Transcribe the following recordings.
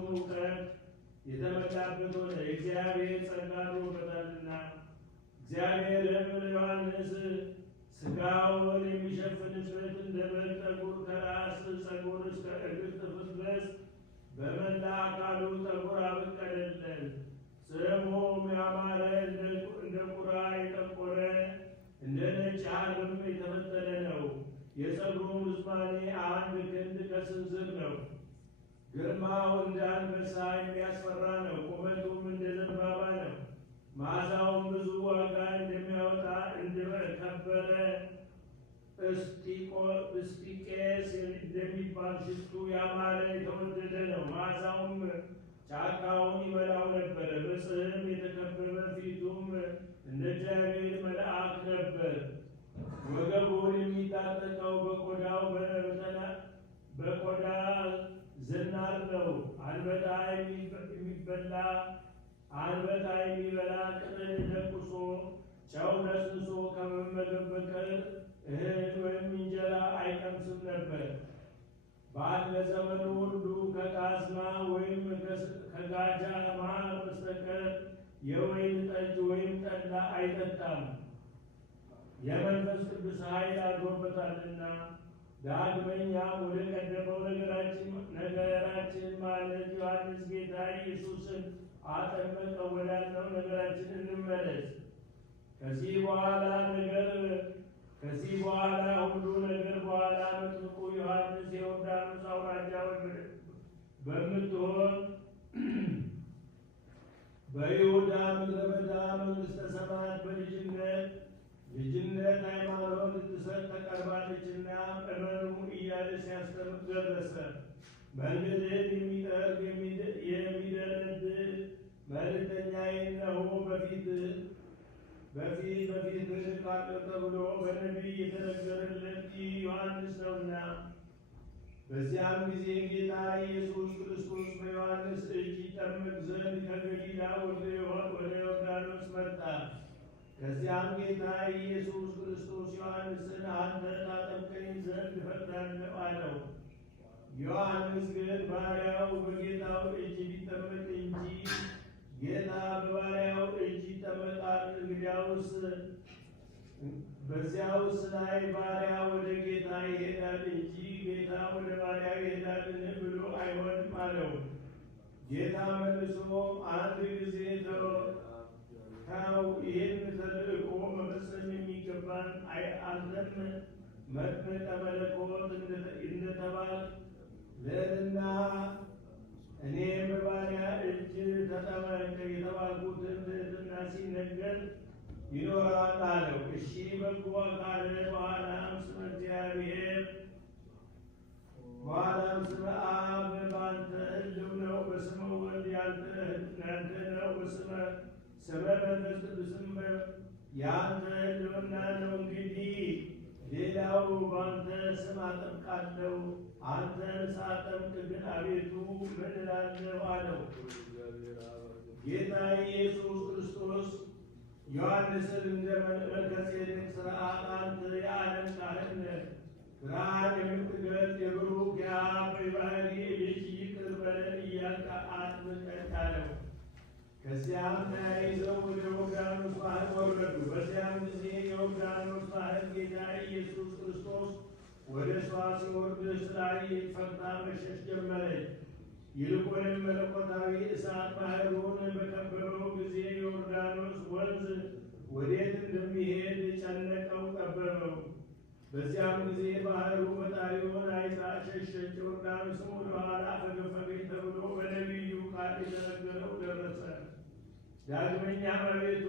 ፍጹም እውቀት የተመላበት ሆነ። የእግዚአብሔር ጸጋ አድሮበታልና። እግዚአብሔርም ለዮሐንስ ሥጋውን የሚሸፍንበት እንደ በግ ጠጉር ከራስ ፀጉር እስከ እግር ጥፍር ድረስ በመላ አካሉ ጠጉር አበቀለለት። ስሙም ያማረ እንደ ቁራ የጠቆረ እንደ ነጭ ሐርም የተፈተለ ነው። የፀጉሩም ርዝማኔ 1 ክንድ ከስንዝር ነው። ግርማው እንደ አንበሳ የሚያስፈራ ነው። ቁመቱም እንደ ዘንባባ ነው። መዓዛውም ብዙ ዋጋ እንደሚያወጣ እንደ ከበረ እስጢቄስ እንደሚባል ሽቱ ያማረ የተወደደ ነው። መዓዛውም ጫካውን ይበላው ነበረ። በጽሕም የተከበበ ፊቱም እንደ እግዚአብሔር መልአክ ነበር። ወገቡን የሚታጠቀው በቆዳ ዝናር ነው። አንበጣ የሚበላ ቅጠል ለቁሶ ጨው ነስንሶ ከመመገብ በቀር እህል ወይም እንጀራ አይቀምስም ነበር። ባለ ዘመኑ ሁሉ ከጣዝማ ወይም ከጋጃ ማር በስተቀር የወይን ጠጅ ወይም ጠላ አይጠጣም፣ የመንፈስ ቅዱስ ኃይል አድሮበታልና። ዳግመኛም ወደ ቀደመው ነገራችን ማለት ዮሐንስ ጌታ ኢየሱስን አጠመቀ ወዳልነው ነገራችን እንመለስ። ከዚህ በኋላ ሁሉ ነገር በኋላ መጥምቁ ዮሐንስ የዮርዳኖስ አውራጃ በምትሆን በይሁዳ ምድረ በዳ መንግሥተ ሰማያት ልጅነት ሃይማኖት ልትሰጥ ተቀርባለችና እመኑ እያለ ሲያስተምር ደረሰ። መንገድን የሚጠርግ የሚደረድር መልእክተኛዬ እነሆ በፊት እልካለሁ ተብሎ በነቢይ የተነገረለት ይህ ዮሐንስ ነውና። በዚያም ጊዜ ጌታ ኢየሱስ ክርስቶስ በዮሐንስ እጅ ይጠመቅ ዘንድ ከገሊላ ወደ ዮርዳኖስ መጣ። ከዚያም ጌታ ኢየሱስ ክርስቶስ ዮሐንስን አንተ ታጠምቀኝ ዘንድ እፈቅዳለሁ አለው። ዮሐንስ ግን ባሪያው በጌታው እጅ ቢጠመቅ እንጂ ጌታ በባሪያው እጅ ይጠመቃል፣ እንግዲያውስ በዚያውስ ላይ ባሪያ ወደ ጌታ ይሄዳል እንጂ ጌታ ወደ ባሪያው ይሄዳልን ብሎ አይሆንም አለው። ጌታ መልሶ አንድ ጊዜ ተው፣ ይህን ተልእኮ መፈጸም የሚገባን አንተም መጥምቀ መለኮት እንደተባልክ ልዕልና እኔም በባሪያ እጅ ተጠመቅ የተባልኩትን ትሕትና ሲነገር ይኖራል አለው። እሺ በጎ ካለ በኋላም ስመ አብ በአንተ ሕልው ነው፣ በስመ ወልድ ያንተ ነው፣ በስመ መንፈስ ቅዱስም ያንተ ሕልውና ነው። እንግዲህ ሌላው በአንተ ስም አጠምቃለሁ፣ አንተን ሳጠምቅ ግን አቤቱ ምን እላለሁ አለው። ጌታ ኢየሱስ ክርስቶስ ዮሐንስን እንደ መልከጼዴቅ ሥርዓት አንተ የዓለም ካህን ነህ፣ ብርሃን የምትገልጥ የብሩክ የአብ የባሕሪ ልጅ ይቅር በለን እያልክ አጥምቀኝ አለው። ከዚያም ተያይዘው ወደ ዮርዳኖስ ባሕር ወረዱ። በዚያም ጊዜ የዮርዳኖስ ባሕር ጌታ ኢየሱስ ክርስቶስ ወደ እርሷ ሲወርድ ስላየ ፈርታ መሸሽ ጀመረች። ይልቁንም መለኮታዊ እሳት ባሕሩን በከበበው ጊዜ የዮርዳኖስ ወንዝ ወዴት እንደሚሄድ ጨነቀው፣ ጠበበው። በዚያም ጊዜ ባሕሩ ፈጣሪውን አይታ ሸሸች። ዮርዳኖስም ወደ ኋላ ፈገፈገች ተብሎ በነቢዩ ቃል የተነገረው ደረሰ። ዳግመኛም አቤቱ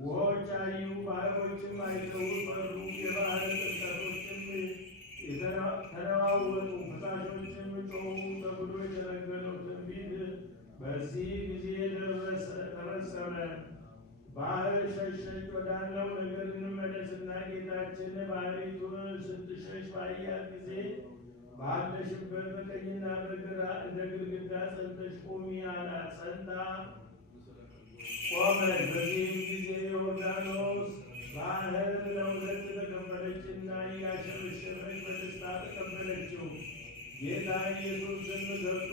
ውኆች አዩ፣ ባሕሮችም አይተው ፈሩ፣ የባሕር ጥልቀቶችም ተነዋወጡ፣ ፈሳሾችም ጮኹ ተብሎ የተነገረው ትንቢት በዚህ ጊዜ ተፈጸመ። ባሕር ሸሸች። ወዳለው ነገር እንመለስና ጌታችን ባሕሪቱን ስትሸሽ ባያት ጊዜ ባለሽበት በቀኝና በግራ እንደ ግድግዳ ጸንተሽ ቁሚ አላት። ጸንታ ቆመች። በዚህም ጊዜ ዮርዳኖስ ባሕር ለሁለት ተከፈለችና እያሸበሸበች በደስታ ተቀበለችው። ጌታ ኢየሱስም ገብቶ